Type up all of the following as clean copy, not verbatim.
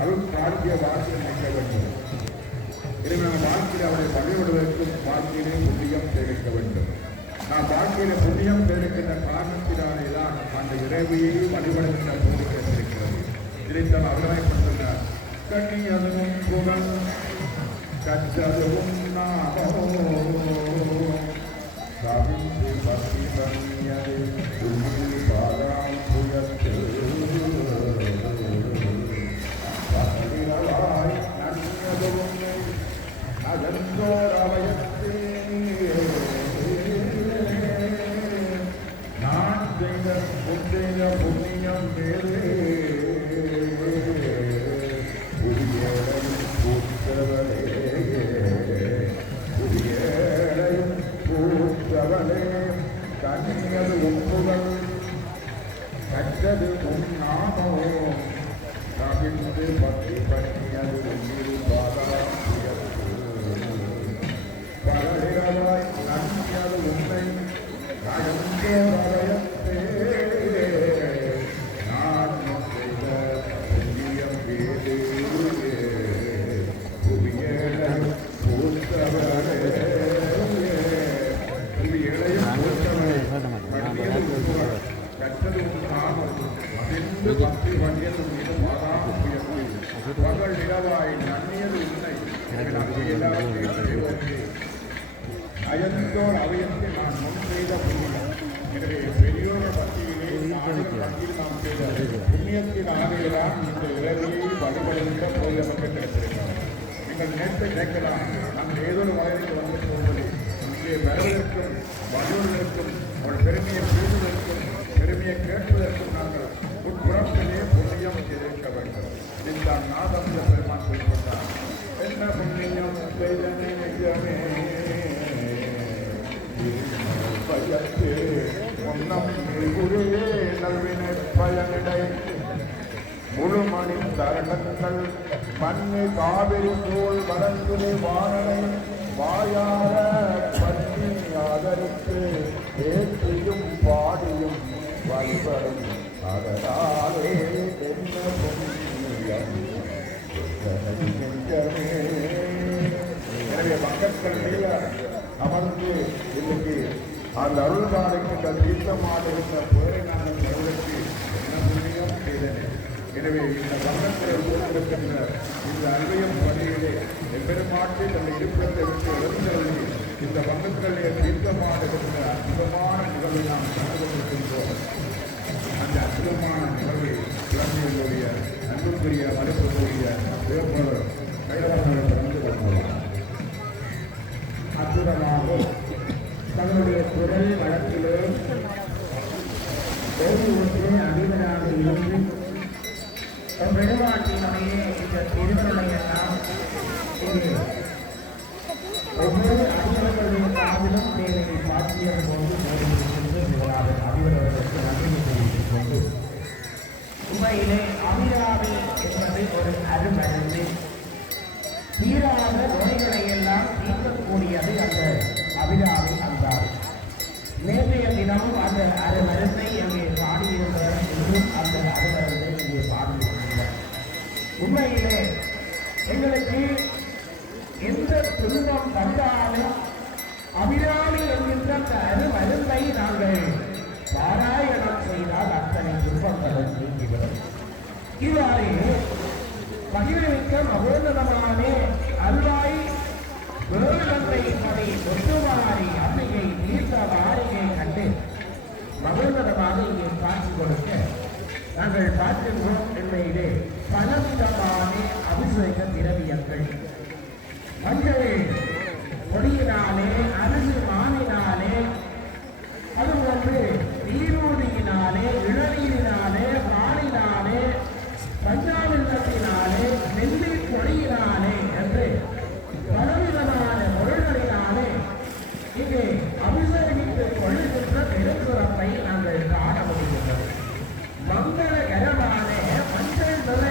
அருட்காட்சிய வாழ்க்கையில் நிற்க வேண்டும். எனவே நம்ம வாழ்க்கையில் அவரை வழிபடுவதற்கும் வாழ்க்கையிலே புண்ணியம் சேமிக்க வேண்டும். நாம் வாழ்க்கையில புண்ணியம் சேமிக்கின்ற காரணத்தினாலே தான் அந்த இறைவியை வழிபடுகின்ற போது கிடைத்திருக்கிறது. இதைத்தான் அவராய்ப்பட்டுள்ளார். கண்ணியதும் புகழ் கற்றதும் நாமோ கவிந்து பக்தி பண்ணியது பாதாம் புயத்து நன்னியதும் அகன்றோர் அவயத்தே நான் செய்த புண்ணியம் வேறு கண்ணியது ஒப்புகள் கற்றது நாமோ கவிழ்ந்து பக்தி பண்ணியது ஒன்றில் பாதாம் பகலிரவாய் நன்னியது உண்மை நகர்ந்தோரயத்தே நான் செய்த புண்ணியம் வேறு புவியேழை பூத்தவரே கற்றது நாமம் அதிர்ந்து பக்தி பண்ணியது மீது பாதாம் பகல் நிலவாய் நன்னியது உண்மை அயர்ந்தோர் அவயத்தை நான் முன் செய்த புண்ணியம். எனவே பெரியோர பக்தியிலே பக்தியில் நாம் செய்த புண்ணியத்தின் ஆணையில்தான் இந்த இறவியை வழிபடுகின்ற போது நமக்கு கிடைத்திருக்கிறது. நீங்கள் நேற்றை கேட்கலாம், நாங்கள் ஏதோ ஒரு வயதுக்கு வந்து போவது இங்கே வருவதற்கும் வருவதற்கும் ஒரு பெருமையை பேசுவதற்கும் பெருமையை கேட்பதற்கும் நாங்கள் உட்புறத்திலே புண்ணியம் இருக்க வேண்டும். இதுதான் நாதம் பெருமான் குறிப்பிட்டார். என்ன புண்ணியம் செய்தனே நிஜமே பயத்தே முன்னம் குரே நல்வினை பயனிடை முழுமணி தரணங்கள் மண்ணு காவிரி தோல் வளர்ந்துரை வாழனை வாயார பற்றி ஆதரித்து ஏற்றியும் பாடியும் வழிபடும் அதனாலே என்ன புண்ணியம். எனவே மக்கள் அமர்ந்து இன்னைக்கு அந்த அருள்பாடுகின்ற தீர்த்தமாடுகின்ற புயலை நாங்கள் வருவதற்கு என்ன புண்ணியம் செய்தனே. எனவே இந்த வங்கத்தில் இருக்கின்ற இந்த அல்வயம் பணியிலே எம்பெருமாற்றி தன்னை இருப்பிடத்தை விட்டு எழுந்தருளி இந்த வங்கத்திலே தீர்த்தமாடுகின்ற அற்புதமான நிகழ்வை நாம் கண்டு கொண்டிருக்கின்றோம். அந்த அற்புதமான நிகழ்வை குழந்தைகளுடைய அன்புக்குரிய மதிப்புக்குரிய தேவர்கள் கைலாசங்களை திறந்து கொள்ளலாம். அற்புதமாக தங்களுடைய குரல் வழக்கிலே ஒவ்வொரு அதிபராக இருந்து பெருமாட்டினுடைய இந்த திருவருடைய நாம் ஒவ்வொரு அதிபர்களுடைய காவிலும் தேவையை பாற்றிய போது அதிபர்களுக்கு நன்றியை தெரிவித்துக் கொண்டு உண்மையிலே அபிராமி என்பது ஒரு அருமருந்து. தீராத நோய்களை எல்லாம் தீர்க்கக்கூடியது அந்த அபிராமி அன்றார். நேற்றைய தினமும் அந்த அருமருந்தை எங்கே பாடியிருந்தார் என்றும் அந்த அருமருந்தை இங்கே பாடியிருந்தார். உண்மையிலே எங்களுக்கு எந்த துன்பம் வந்தாலும் அபிராமி என்கின்ற அந்த அருமருந்தை நாங்கள் பாராயணம் செய்தால் அத்தனை துன்பங்களும் நீங்கிவிடும். இவ்வாறு மகிழ்விக்க மகோன்னதமான அல்வாய் வேறுவந்தை அதை ஒட்டுமாறி அன்னையை தீர்த்த வாரியை கண்டு மகோன்னதமாக இங்கே காட்சி கொடுக்க நாங்கள் பார்க்கின்றோம். உண்மையிலே பலவிதமான அபிஷேக திரவியங்கள் மஞ்சள் பொடியினாலே அரிசி மானினாலே அதுபோன்று நீரூதியினாலே இளநீரினாலே பாலினாலே பஞ்சாமிர்தத்தினாலே நெல்லி பொடியினாலே என்று பலவிதமான பொருள்களினாலே இங்கே அபிஷேகித்துக் கொள்கின்ற பெருங்குறப்பை நாங்கள் காண முடிகின்றது. மங்களகரமான மஞ்சள் நிற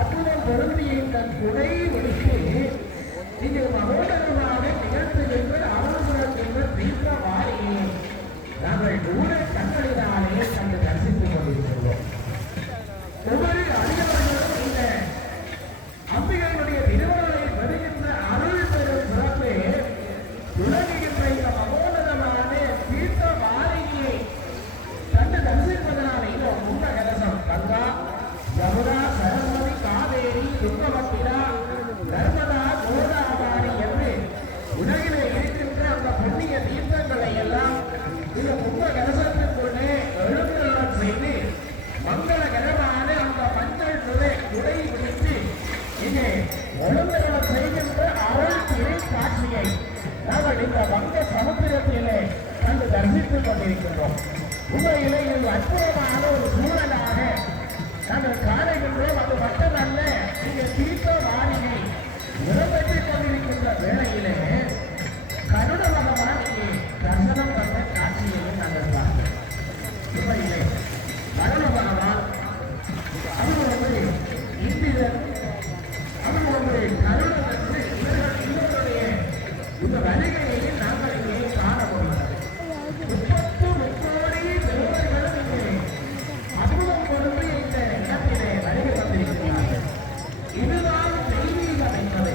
அற்புதம் பொருந்திய இந்த துணை ஒழித்து இங்கு மகோதரமாக நிகழ்த்துகின்ற அவர்களுக்கின்ற தீர்த்த வாரியை நாங்கள் தூர கண்களினாலே கண்டு தரிசித்துக் கொண்டிருக்கிறோம். ஒவ்வொரு அடியவர்கள் துங்கபத்திரா நர்மதா கோதாவரி என்று உலகிலே இருக்கின்ற அந்த புண்ணிய தீர்த்தங்களை எல்லாம் இந்த கும்ப கலசத்திற்குள்ளே எழுந்தருளச் செய்து மங்களகரமான அந்த மஞ்சள் துடை பிடித்து இங்கே எழுந்தருளச் செய்கின்ற அருள் திரை காட்சியை நாங்கள் இந்த வங்க சமுத்திரத்திலே கண்டு தரிசித்துக் கொண்டிருக்கின்றோம். உண்மையிலே இது அற்புதமான ஒரு சூழலாக நாங்கள் காணுகின்றோம். அது மட்டுமல்ல, இங்கே தீர்த்த வாரிகை நிறைவேற்றிக் கொண்டிருக்கின்ற வேளையிலே கருட பகவான் இங்கே தரிசனம் கண்ட காட்சியையும் நாங்கள் பார்க்கிறோம். உண்மையிலே கருட பகவான் அது வந்து இந்திரன் அது வந்து கருடன் என்று இவர்களுடைய இந்த வருகையை நாங்கள் இங்கே காண முடிகிறது. 33 கோடி தேவர்களும் இங்கே அற்புதம் கொண்டு இந்த இடத்திலே வருகை வந்திருக்கிறார்கள். இதுதான் தெய்வீகம் என்பது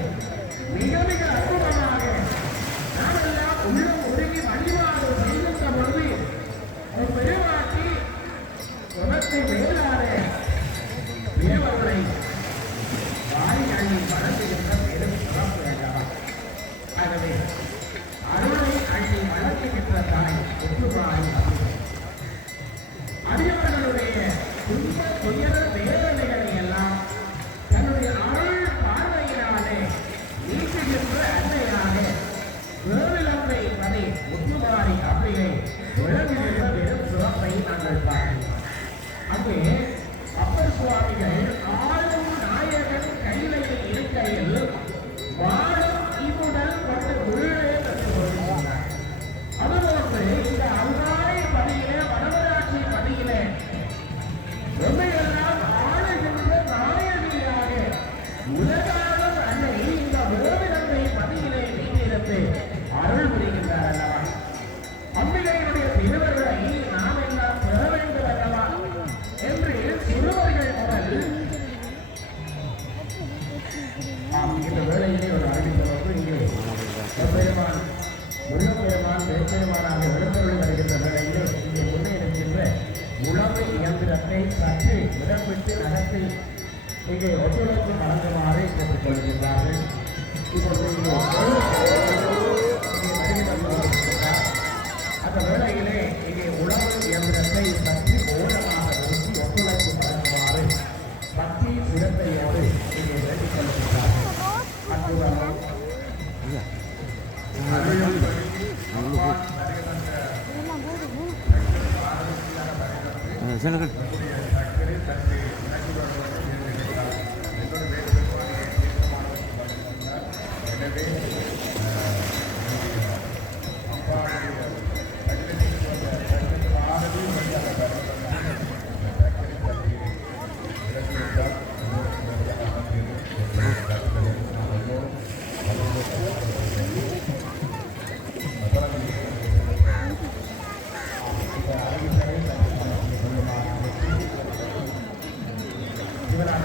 மிக மிக அற்புதமாக நாமெல்லாம் உள்ளம் உருகி வழிபாடு செய்கின்ற பொழுது ஒரு பெருமாட்டி உனக்கு மேலான தேவர்களை வாரிகளில் வழங்குகின்ற பெரும் சிறப்பு வேண்டாமா? ஆகவே அருளை அள்ளி வழங்குகின்ற தாய் ஒற்றுமாய் அடியவர்களுடைய துன்ப துயர வேதனைகளை எல்லாம் தன்னுடைய அருள் பார்வையினாலே நீக்குகின்ற அன்னையாக வேவிலங்கை மனை ஒற்றுமாறி அப்படியே விளங்குகின்ற பெரும் சிறப்பை நாங்கள் பார்க்கிறோம். அங்கே அப்பர் சுவாமிகள் ஆளும் நாயகன் கைலையில் இருக்கையில் வாழும் இம்முடல் கொண்டு உள்ளே கண்டு கொண்டிருக்கிறார். அதுபோன்று இந்த அல்வாய் பணியிலே வடவராட்சி பணியிலே எம்மையெல்லாம் ஆளுகின்ற நாயகியாக உலகாளும் அன்னை இந்த வேவிலங்கை பணியிலே நீங்கிருந்து அருள் புரிகின்றார் அல்லவா? அம்பிகையினுடைய திருவருளை நாம் எல்லாம் பெற வேண்டும் அல்லவா என்று சிறுவர்கள் முதல் இந்த வேளையிலே ஒரு அறிவித்தவர்கள் இங்கே பெருமான் முருகப்பெருமான் பெருமானாக விருந்தருளி வருகின்ற வேளையிலே இங்கே முன்னே இருக்கின்ற உழவு இயந்திரத்தை சற்று இடமிட்டு நகர்த்தி இங்கே ஒத்துழைப்பு வழங்குமாறு கேட்டுக் கொள்கின்றார்கள். இப்பொழுது அந்த வேளையிலே இங்கே உழவு இயந்திரத்தை சற்று ஓரமாக நிறுத்தி ஒத்துழைப்பு வழங்குமாறு பக்தி சிரத்தையோடு இங்கே வேண்டிக் கொள்கின்றார்கள். அற்புதமாக இவராக